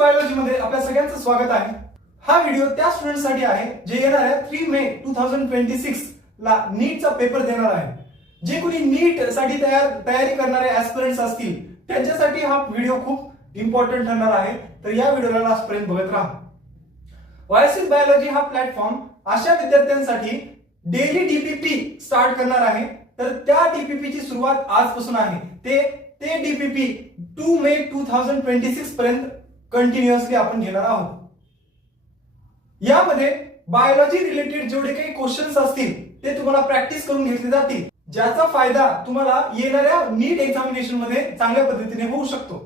Biology मध्ये आपल्या सगळ्यांचं स्वागत आहे। हा व्हिडिओ त्या स्टुडंट्ससाठी आहे जे येणाऱ्या 3 मे 2026 ला नीटचा पेपर देणार आहे। जे कोणी नीट साठी तयारी करणारे ऍस्पिरंट्स असतील त्यांच्यासाठी हा व्हिडिओ खूप इम्पॉर्टंट ठरणार आहे। तर या व्हिडिओला लास्ट पर्यंत बघत राहा। वायसीएस बायोलॉजी हा प्लॅटफॉर्म अशा विद्यार्थ्यांसाठी डेली डीपीपी स्टार्ट करणार आहे। तर त्या डीपीपी ची सुरुवात आजपासून आहे। ते डीपीपी 2 मे 2026 पर्यंत कंटिन्युअसली आपण घेणार आहोत। यामध्ये बायोलॉजी रिलेटेड जेवढे काही क्वेश्चन्स असतील ते तुम्हाला प्रॅक्टिस करून घेतले जातील, ज्याचा फायदा तुम्हाला येणाऱ्या नीट एक्झामिनेशन मध्ये चांगल्या पद्धतीने होऊ शकतो।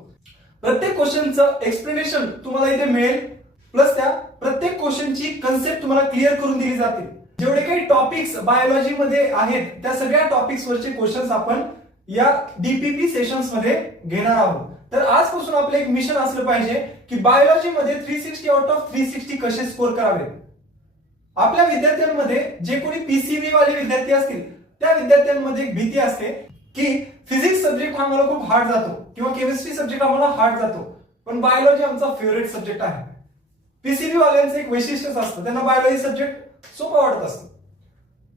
प्रत्येक क्वेश्चनचं एक्सप्लेनेशन तुम्हाला इथे मिळेल, प्लस त्या प्रत्येक क्वेश्चनची कन्सेप्ट तुम्हाला क्लिअर करून दिली जाते। जेवढे काही टॉपिक्स बायोलॉजी मध्ये आहेत त्या सगळ्या टॉपिक्स वरचे क्वेश्चन्स आपण या डीपीपी सेशन्स मध्ये घेणार आहोत। तर आजपासून आपलं एक मिशन असलं पाहिजे की बायोलॉजी मध्ये 360 आउट ऑफ 360 कसे स्कोर करावे। आपल्या विद्यार्थ्यांमध्ये जे कोणी पीसीबी वाले विद्यार्थी असतील त्या विद्यार्थ्यांमध्ये एक भीती असते की फिजिक्स सब्जेक्ट हा मला खूप हार्ड जातो किंवा केमिस्ट्री सब्जेक्ट आम्हाला हार्ड जातो, पण बायोलॉजी आमचा फेवरेट सब्जेक्ट आहे। पीसीबी वाल्यांचं एक वैशिष्ट्यच असतं, त्यांना बायोलॉजी सब्जेक्ट सोपं वाटत असतं,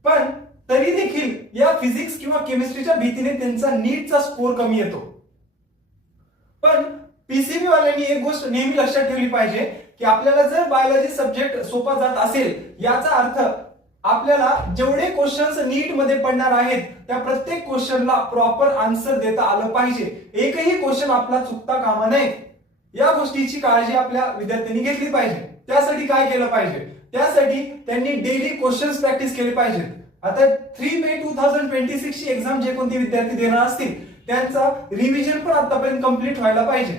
पण तरी देखील या फिजिक्स किंवा केमिस्ट्रीच्या भीतीने त्यांचा नीटचा स्कोर कमी येतो। पण पीसीबी वाल्यांनी एक गोष्ट नेहमी लक्षात ठेवली पाहिजे की आपल्याला जर बायोलॉजी सब्जेक्ट सोपा जात असेल याचा अर्थ आपल्याला जेवढे क्वेश्चन्स नीट मध्ये पडणार आहेत त्या प्रत्येक क्वेश्चनला प्रॉपर आन्सर देता आलं पाहिजे। एकही क्वेश्चन आपला चुकता कामा नये, या गोष्टीची काळजी आपल्या विद्यार्थ्यांनी घेतली पाहिजे। त्यासाठी काय केलं पाहिजे? त्यासाठी त्यांनी डेली क्वेश्चन्स प्रॅक्टिस केले पाहिजेत। आता 3 मे 2026 ची एक्झाम जे कोणते विद्यार्थी देणार असतील त्यांचा रिव्हिजन पण आतापर्यंत कंप्लीट व्हायला पाहिजे।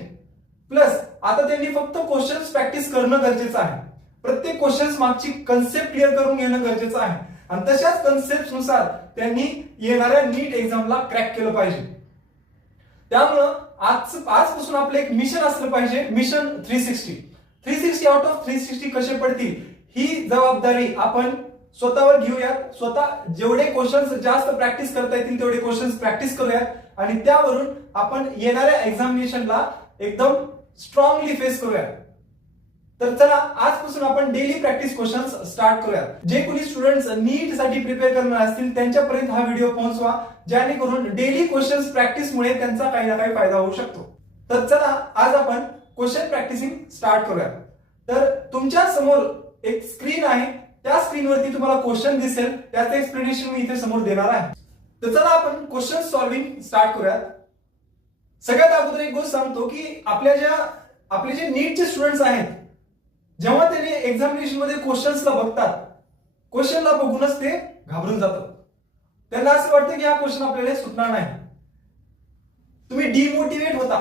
प्लस आता त्यांनी फक्त क्वेश्चन्स प्रॅक्टिस करणं गरजेचं आहे। प्रत्येक क्वेश्चन्स मागची कन्सेप्ट क्लिअर करून घेणं गरजेचं आहे आणि तशाच कन्सेप्ट नुसार त्यांनी येणाऱ्या नीट एक्झामला क्रॅक केलं पाहिजे। त्यामुळं आजपासून आपलं एक मिशन असलं पाहिजे, मिशन 360 आउट ऑफ 360 कसे पडतील ही जबाबदारी आपण स्वतःवर घेऊयात। स्वतः जेवढे क्वेश्चन्स जास्त प्रॅक्टिस करता येतील तेवढे क्वेश्चन्स प्रॅक्टिस करूयात आणि त्यावरून आपण येणाऱ्या एक्झामिनेशनला एकदम स्ट्रॉंगली फेस करूयात। तर चला आजपासून आपण डेली प्रॅक्टिस क्वेश्चन्स स्टार्ट करूयात। जे कोणी स्टुडंट्स नीट साठी प्रिपेअर करणार असतील त्यांच्यापर्यंत हा व्हिडिओ पोहोचवा, जेणेकरून डेली क्वेश्चन्स प्रॅक्टिसमुळे त्यांचा काही ना काही फायदा होऊ शकतो। तर चला आज आपण क्वेश्चन प्रॅक्टिसिंग स्टार्ट करूयात। तर तुमच्या समोर एक स्क्रीन आहे, त्या स्क्रीनवरती तुम्हाला क्वेश्चन दिसेल, त्याचं एक्सप्लेनेशन मी इथे समोर देणार आहे। तर चला आपण क्वेश्चन सॉल्व्हिंग स्टार्ट करूयात। सगळ्यात अगोदर एक गोष्ट सांगतो की आपले जे नीटचे स्टुडंट्स आहेत जेव्हा त्यांनी एक्झामिनेशन मध्ये क्वेश्चन्सला बघतात, क्वेश्चनला बघूनच ते घाबरून जातात। त्यांना असं वाटतं की हा क्वेश्चन आपल्याला सुटणार नाही, तुम्ही डिमोटिवेट होता।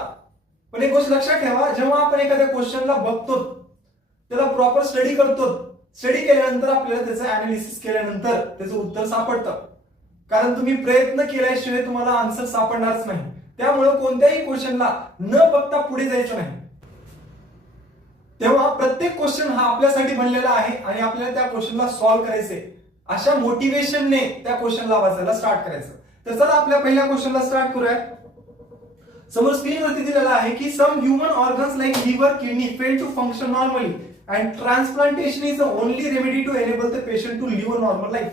पण एक गोष्ट लक्षात ठेवा, जेव्हा आपण एखाद्या क्वेश्चनला बघतो त्याला प्रॉपर स्टडी करतो, स्टडी केल्यानंतर आपल्याला त्याचं अनालिसिस केल्यानंतर त्याचं उत्तर सापडतं, कारण तुम्ही प्रयत्न केल्याशिवाय तुम्हाला आन्सर सापडणारच नाही। त्यामुळे कोणत्याही क्वेश्चनला न बघता पुढे जायचं नाही। तेव्हा प्रत्येक क्वेश्चन हा आपल्यासाठी बनलेला आहे आणि आपल्याला त्या क्वेश्चनला सॉल्व्ह करायचे, अशा मोटिवेशनने त्या क्वेश्चनला वाचायला स्टार्ट करायचं। तर चला आपल्या पहिल्या क्वेश्चनला स्टार्ट करूया। समोर स्क्रीनवरती दिलेला आहे की some human organs like liver, kidney fail to function normally and transplantation is the only remedy to enable the patient to live a normal life.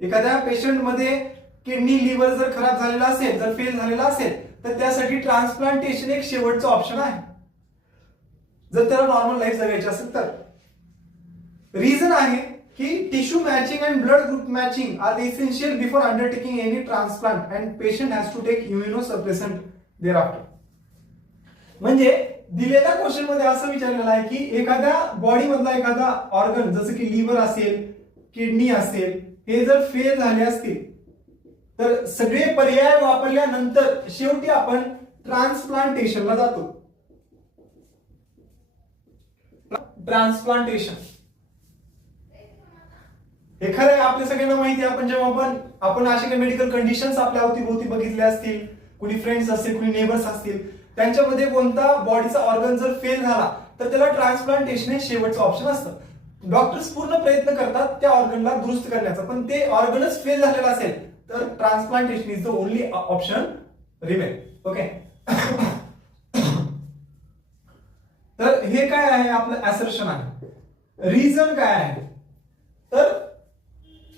एखाद्या पेशंट मध्ये किडनी, लिव्हर जर खराब झालेला असेल, जर फेल झालेला असेल तर त्यासाठी ट्रान्सप्लांटेशन एक शेवटचा ऑप्शन आहे, जर त्याला नॉर्मल लाईफ जगायची असेल तर। रिझन आहे की tissue matching and blood group matching are essential before undertaking any transplant and patient has to take immunosuppressant thereafter. म्हणजे दिलेल्या क्वेश्चन मध्ये असं विचारलेलं आहे की एखाद्या बॉडी मधला एखादा ऑर्गन जसं की लिव्हर असेल, किडनी असेल, हे जर फेल झाले असतील तर सगळे पर्याय वापरल्यानंतर शेवटी आपण ट्रान्सप्लांटेशनला जातो। ट्रान्सप्लांटेशन हे खरं आहे, आपल्या सगळ्यांना माहिती आहे। आपण जेव्हा आपण अशा काही मेडिकल कंडिशन्स आपल्या अवतीभोवती बघितल्या असतील, कुणी फ्रेंड्स असतील, कुणी नेबर्स असतील, त्यांच्यामध्ये कोणता बॉडीचा ऑर्गन जर फेल झाला तर त्याला ट्रान्सप्लांटेशन हे शेवटचं ऑप्शन असतं। डॉक्टर्स पूर्ण प्रयत्न करतात त्या ऑर्गनला दुरुस्त करण्याचा, पण ते ऑर्गनच फेल झालेला असेल तर transplantation is the only option remain. Okay तर हे काय आहे, आपलं असर्शन आहे. रिझन काय आहे, तर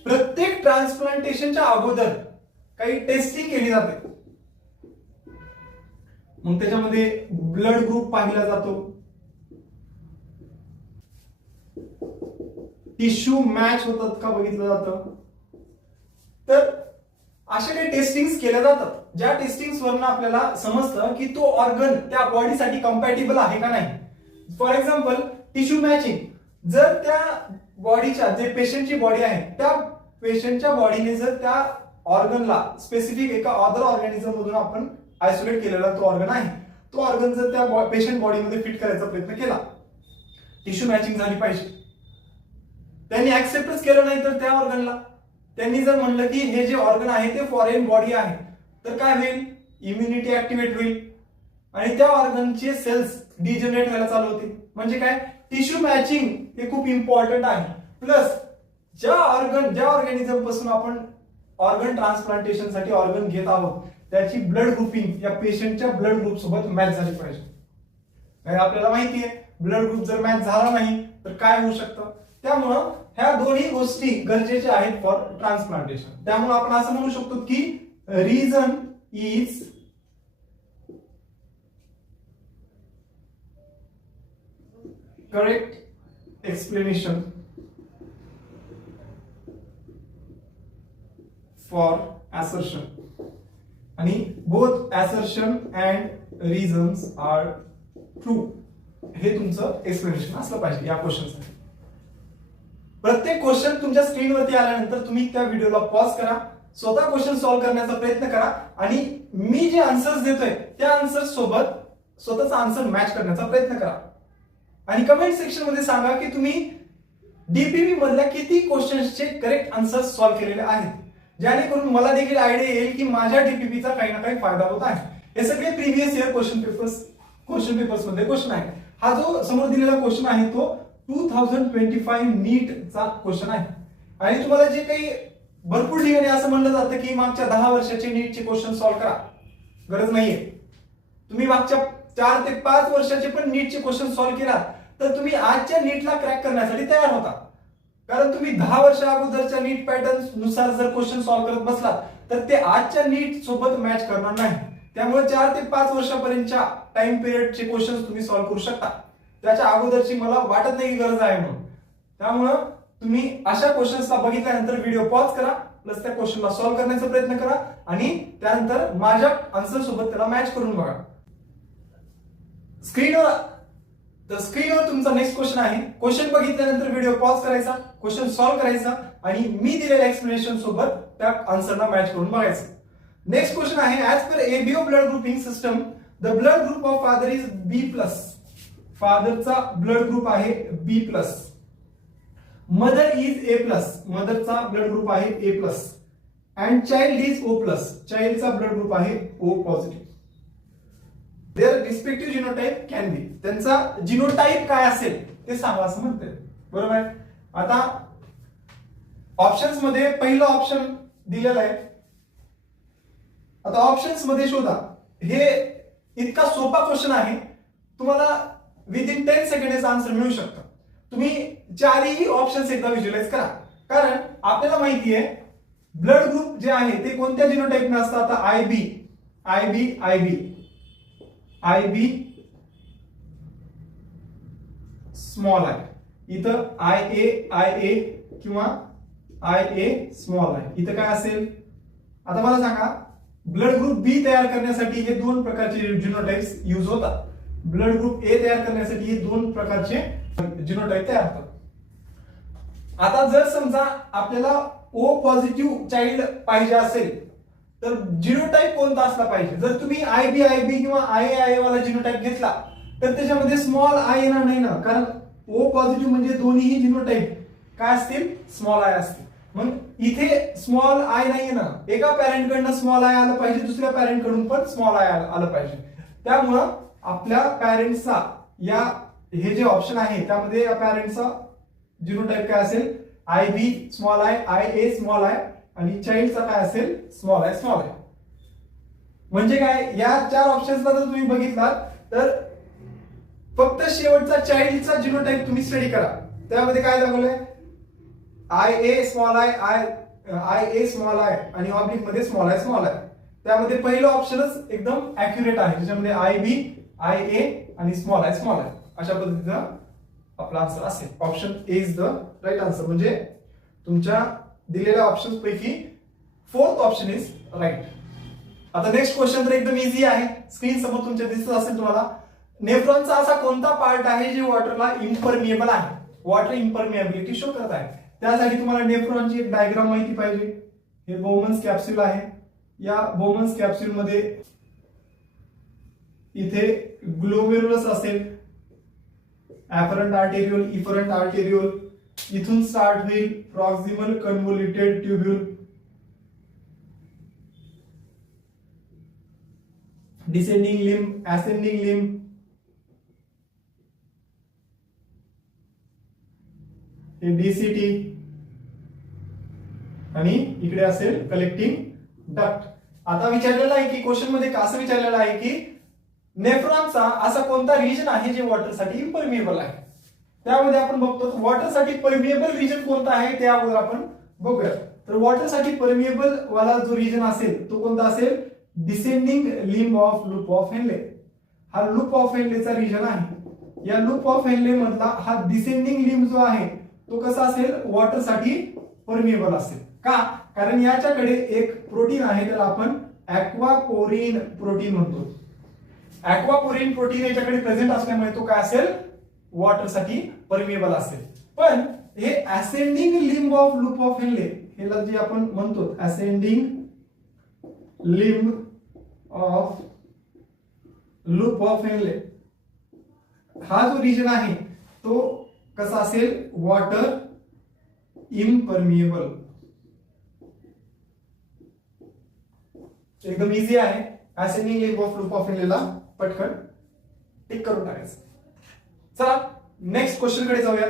प्रत्येक ट्रान्सप्लांटेशनच्या अगोदर काही टेस्टिंग केली जाते. मग त्याच्यामध्ये ब्लड ग्रुप पाहिला जातो, टिश्यू मॅच होतात का बघितलं जातं. तर अशा काही टेस्टिंग केल्या जातात, ज्या टेस्टिंग वरून आपल्याला समजतं की तो ऑर्गन त्या बॉडीसाठी कम्पॅटिबल आहे का नाही. फॉर एक्झाम्पल टिश्यू मॅचिंग, जर त्या बॉडीच्या, जे पेशंटची बॉडी आहे त्या पेशंटच्या बॉडीने जर त्या ऑर्गनला स्पेसिफिक एका अदर ऑर्गॅनिझम मधून आपण आयसोलेट केलेला तो ऑर्गन आहे, तो ऑर्गन जर त्या पेशंट बॉडीमध्ये फिट करायचा प्रयत्न केला, टिश्यू मॅचिंग झाली पाहिजे. त्यांनी ऍक्सेप्टच केलं नाही तर त्या ऑर्गनला, त्यांनी जर म्हणलं की हे जे ऑर्गन आहे ते फॉरेन बॉडी आहे, तर काय होईल, इम्युनिटी ऍक्टिव्हेट होईल आणि त्या ऑर्गनचे सेल्स डिजनरेट व्हायला चालू होतील. म्हणजे काय, टिश्यू मॅचिंग हे खूप इम्पॉर्टंट आहे. प्लस ज्या ऑर्गॅनिझम पासून आपण ऑर्गन ट्रान्सप्लांटेशन साठी ऑर्गन घेत आहोत त्याची ब्लड ग्रुपिंग या पेशंटच्या ब्लड ग्रुप सोबत मॅच झाली पाहिजे. कारण आपल्याला माहिती आहे ब्लड ग्रुप जर मॅच झाला नाही तर काय होऊ शकतं. त्यामुळं ह्या दोन्ही गोष्टी गरजेच्या आहेत फॉर ट्रान्सप्लांटेशन. त्यामुळे आपण असं म्हणू शकतो की reason is correct explanation for assertion. आणि both assertion and reasons are true. हे तुमचं एक्सप्लेनेशन असलं पाहिजे या क्वेश्चनसाठी. प्रत्येक क्वेश्चन तुमच्या स्क्रीनवरती आल्यानंतर तुम्ही त्या व्हिडिओला पॉज करा, स्वतः क्वेश्चन सॉल्व्ह करण्याचा प्रयत्न करा आणि मी जे आन्सर्स देतोय त्या आन्सर्स सोबत स्वतःचा आन्सर मॅच करण्याचा प्रयत्न करा. आणि कमेंट सेक्शन मध्ये सांगा की तुम्ही डीपीपी मधल्या किती क्वेश्चन्सचे करेक्ट आन्सर्स सॉल्व्ह केलेले आहेत, जेणेकरून मला देखील आयडिया येईल की माझ्या डीपीपीचा काही ना काही फायदा होत आहे. हे सगळे प्रीवियस इयर क्वेश्चन पेपर्स मध्ये क्वेश्चन आहे. हा जो समोर दिलेला क्वेश्चन आहे तो 2025 नीट चा क्वेश्चन आहे. आणि तुम्हाला जे काही भरपूर ठिकाणी असं म्हणलं जातं की मागच्या 10 वर्षाचे नीटचे क्वेश्चन सॉल्व्ह करा, गरज नाहीये. तुम्ही मागच्या 4 ते 5 वर्षाचे पण नीटचे क्वेश्चन सॉल्व्ह केला तर तुम्ही आजच्या नीटला क्रॅक करण्यासाठी तयार होता. कारण तुम्ही 10 वर्षा अगोदरच्या नीट पॅटर्न नुसार जर क्वेश्चन सॉल्व्ह करत बसलात तर ते आजच्या नीट सोबत मॅच करणार नाही. त्यामुळे 4 ते 5 वर्षापर्यंतच्या टाइम पिरियडचे क्वेश्चन तुम्ही सॉल्व्ह करू शकता. त्याच्या अगोदरची मला वाटत नाही की गरज आहे म्हणून. त्यामुळे तुम्ही अशा क्वेश्चन्सला बघितल्यानंतर व्हिडिओ पॉज करा, प्लस त्या क्वेश्चनला सॉल्व्ह करण्याचा प्रयत्न करा आणि त्यानंतर माझ्या आन्सर सोबत त्याला मॅच करून बघा. स्क्रीनवर तुमचा नेक्स्ट क्वेश्चन आहे. क्वेश्चन बघितल्यानंतर व्हिडिओ पॉज करायचा, क्वेश्चन सॉल्व्ह करायचा आणि मी दिलेल्या एक्सप्लेनेशन सोबत त्या आन्सरला मॅच करून बघायचं. नेक्स्ट क्वेश्चन आहे, as per ABO blood grouping system the blood group of father is B+. फादरचा ब्लड ग्रुप आहे B+. Mother is A+. मदरचा ब्लड ग्रुप आहे A+. And child is O+. चाइल्डचा ब्लड ग्रुप आहे O+. Their respective genotype can be. त्यांचा genotype काय असेल ते सांगा असं म्हणते. बरोबर आहे. आता ऑप्शन्स मध्ये पहिलं ऑप्शन दिलेलं आहे. आता ऑप्शन्स मध्ये शोधा. हे इतका सोपा क्वेश्चन आहे, तुम्हाला विदिन 10 सेकंड आन्सर मिळू शकतं. तुम्ही चारही ऑप्शन्स एकदा व्हिज्युअलाइज करा. कारण आपल्याला माहिती आहे ब्लड ग्रुप जे आहे ते कोणत्या जिनोटाइपने असतं. आता IB स्मॉल आय, इथं IA किंवा IA स्मॉल आय, इथं काय असेल. आता मला सांगा ब्लड ग्रुप बी तयार करण्यासाठी हे दोन प्रकारचे जिनोटाइप्स यूज होतात. ब्लड ग्रुप ए तयार करण्यासाठी हे दोन प्रकारचे जिनोटाइप तयार होतात. आता जर समजा आपल्याला O+ चाइल्ड पाहिजे असेल तर जिनोटाइप कोणता असला पाहिजे. जर तुम्ही IB किंवा IA वाला जिनोटाइप घेतला तर त्याच्यामध्ये स्मॉल आय येणार नाही ना, कारण O+ म्हणजे दोन्ही जिनोटाइप काय असतील, स्मॉल आय असतील. मग इथे स्मॉल आय नाही ना, एका पॅरेंट कडनं स्मॉल आय आलं पाहिजे, दुसऱ्या पॅरेंट कडून पण स्मॉल आय आलं पाहिजे. त्यामुळं आपल्या पॅरेंट्सचा या हे जे ऑप्शन आहे त्यामध्ये या पॅरेंटचा जिनोटाइप काय असेल, IB small I, IA small I आणि चाइल्डचा काय असेल, स्मॉल आय. म्हणजे काय, या चार ऑप्शन्सला जर तुम्ही बघितलात तर फक्त शेवटचा चाइल्डचा जिनोटाइप तुम्ही स्टडी करा. त्यामध्ये काय दाखवलंय, IA small I small I आणि ऑब्लिक मध्ये स्मॉल आय. त्यामध्ये पहिलं ऑप्शनच एकदम ऍक्युरेट आहे, ज्याच्यामध्ये IB IA आणि स्मॉल आय अशा पद्धतीचा आपला आन्सर असेल. Option A is the right answer. म्हणजे तुमच्या दिलेल्या ऑप्शन्स पैकी फोर्थ ऑप्शन इज राईट. आता नेक्स्ट क्वेश्चन तर एकदम इझी आहे, स्क्रीन समोर तुमच्या दिसत असेल तुम्हाला. नेफ्रॉनचा असा कोणता पार्ट आहे जे वॉटरला इम्परमिएबल आहे, वॉटर इम्परमिएबिलिटी शो करत आहे. त्यासाठी तुम्हाला नेफ्रॉनची एक डायग्राम माहिती पाहिजे. हे बोमन्स कॅप्सूल आहे. या बोमन्स कॅप्सूल मध्ये इथे ग्लोमेरुलस असेल, ऍफरंट आर्टेरियोल, इफरंट आर्टेरियोल, इथून स्टार्ट होईल proximal convoluted tubule, descending limb, ascending limb, DCT आणि इकडे असेल कलेक्टिंग डक्ट. आता विचारलेलं आहे की क्वेश्चन मध्ये असं विचारलेलं आहे की नेफ्रॉनचा असा कोणता रिजन आहे जे वॉटरसाठी इम्परमिएबल आहे. त्यामध्ये आपण बघतो वॉटरसाठी परमिएबल रिजन कोणता आहे ते अगोदर आपण बघूया. तर वॉटरसाठी परमिएबल वाला जो रिजन असेल तो कोणता असेल, descending limb of loop of Henle. हा लूप ऑफ हेनलेचा रिजन आहे. या लूप ऑफ हेनले मधला हा डिसेंडिंग लिम्ब जो आहे तो कसा असेल, वॉटरसाठी परमिएबल असेल. का? कारण याच्याकडे एक प्रोटीन आहे, तर आपण ऍक्वापोरिन प्रोटीन म्हणतो. ऍक्वापोरिन प्रोटीन याच्याकडे प्रेझेंट असल्यामुळे तो काय असेल, वॉटरसाठी परमिएबल असेल. पण हे ascending limb of loop of Henle, हेला जे आपण म्हणतो ascending limb of loop of Henle, हा जो रिजन आहे तो कसा असेल, वॉटर इम्परमिएबल. एकदम इझी आहे. Ascending limb of loop of हेनलेला पटकन टिक करून टाकायचं. चला नेक्स्ट क्वेश्चन कडे जाऊया.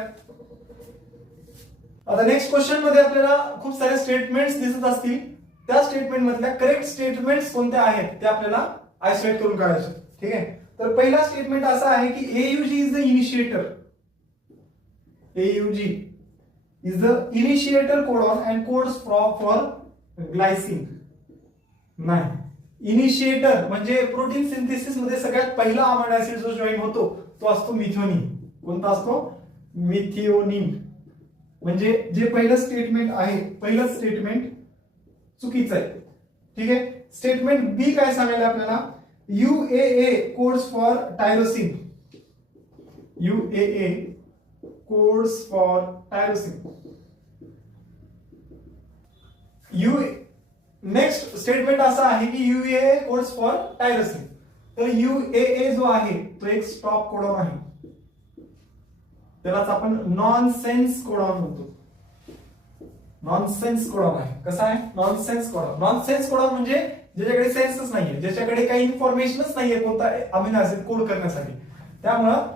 आता नेक्स्ट क्वेश्चन मध्ये आपल्याला खूप सारे स्टेटमेंट्स दिसत असतील. त्या स्टेटमेंट मधल्या करेक्ट स्टेटमेंट्स कोणत्या आहेत ते आपल्याला आयसोलेट करून काढायचे. ठीक आहे. तर पहिला स्टेटमेंट असा आहे की AUG is the initiator. AUG is the initiator codon and codes for glycine. नाही, इनिशिएटर म्हणजे प्रोटीन सिंथेसिस मध्ये सगळ्यात पहिला अमायनो ऍसिड जो जॉईन होतो तो असतो मिथ्योनिन. कोणता असतो, मिथिओनिन. म्हणजे जे पहिलं स्टेटमेंट आहे, पहिलं स्टेटमेंट चुकीचं आहे. ठीक आहे. स्टेटमेंट बी काय सांगायला आपल्याला, UAA codes for tyrosine. UAA codes for tyrosine. Next statement असा आहे की UAA कोड्स फॉर टायरोसिन. तर UAA जो आहे तो एक स्टॉप कोडॉन आहे. त्यालाच आपण नॉनसेन्स कोडॉन म्हणतो. नॉनसेन्स कोडॉन आहे. कसा आहे, नॉनसेन्स कोडॉन. नॉनसेन्स कोडॉन म्हणजे ज्याच्याकडे सेन्सच नाहीये, ज्याच्याकडे काही इन्फॉर्मेशनच नाहीये कोणता अमिनो ऍसिड कोड करण्यासाठी. त्यामुळं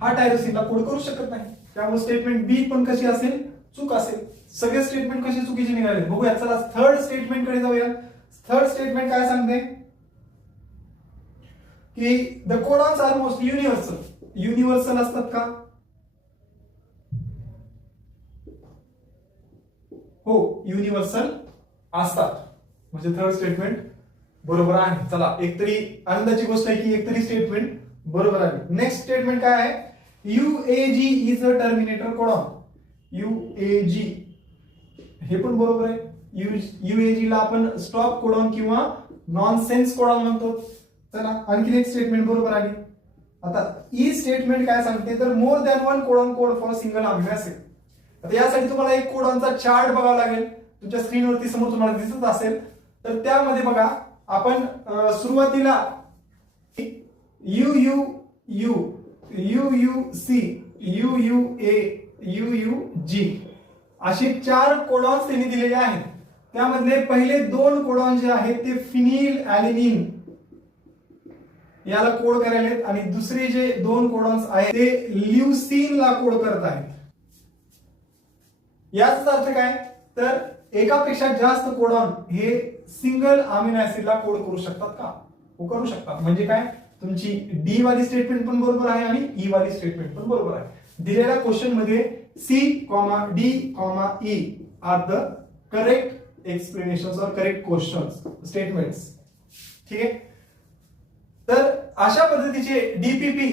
हा टायरोसिनला कोड करू शकत नाही. त्यामुळे स्टेटमेंट बी पण कशी असेल, चूक असेल. सगळे स्टेटमेंट कशी चुकीचे निघाले बघूया. चला थर्ड स्टेटमेंट कडे जाऊया. थर्ड स्टेटमेंट काय सांगते की the codons are most universal. Universal असतात का? हो, युनिव्हर्सल असतात. म्हणजे थर्ड स्टेटमेंट बरोबर आहे. चला एकतरी आनंदाची गोष्ट आहे की एकतरी स्टेटमेंट बरोबर आहे. नेक्स्ट स्टेटमेंट काय आहे, UAG is a terminator codon. UAG हे पण बरोबर आहे. UAG ला आपण स्टॉप कोडॉन किंवा नॉनसेन्स कोडॉन म्हणतो. चला आणखी एक स्टेटमेंट बरोबर आली. आता ई स्टेटमेंट काय सांगते, तर more than one codon code for single amino acid. आता यासाठी तुम्हाला एक कोडॉनचा चार्ट बघावा लागेल. तुमच्या स्क्रीनवरती समोर तुम्हाला दिसत असेल. तर त्यामध्ये बघा आपण सुरुवातीला UUU, UUC, UUA, UUG असे 4 कोडॉन्स त्यांनी दिलेले आहेत. त्यामधले पहिले 2 कोडॉन जे आहेत ते फिनिल ॲलिनिन याला कोड करायला आहेत आणि दुसरे जे 2 कोडॉन्स आहेत ते ल्युसीन ला कोड करत आहेत. याचा अर्थ काय, तर एकापेक्षा जास्त कोडॉन हे सिंगल अमिनो ऍसिड ला कोड करू शकतात का? हो, करू शकतात. म्हणजे काय, तुमची डी वाली स्टेटमेंट पण बरोबर आहे आणि ई वाली स्टेटमेंट पण बरोबर आहे. दिलेल्या क्वेश्चन मध्ये C, D, E are the correct explanations और करेक्ट क्वेश्चन्स स्टेटमेंट्स. ठीक आहे. तर अशा पद्धतीचे डीपीपी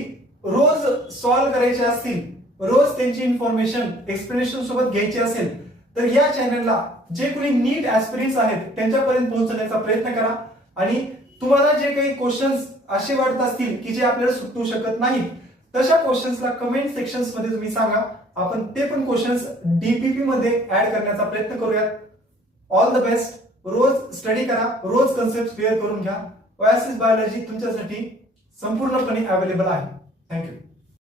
रोज सॉल्व्ह करायचे असतील, रोज त्यांची इन्फॉर्मेशन एक्सप्लेनेशन सोबत घ्यायची असेल तर या चॅनलला जे कोणी नीट ऍस्पिरंट्स आहेत त्यांच्यापर्यंत पोहोचण्याचा प्रयत्न करा. आणि तुम्हाला जे काही क्वेश्चन्स असे वाटत असतील की जे आपल्याला सुटू शकत नाहीत, तशा क्वेश्चन्सला कमेंट सेक्शन्स मध्ये तुम्ही सांगा. आपण ते पण क्वेश्चन्स डीपीपी मध्ये ऍड करण्याचा प्रयत्न करूयात. All the best. रोज स्टडी करा, रोज कन्सेप्ट क्लिअर करून घ्या. ओएसिस बायोलॉजी तुमच्यासाठी संपूर्णपणे अवेलेबल आहे. थँक्यू.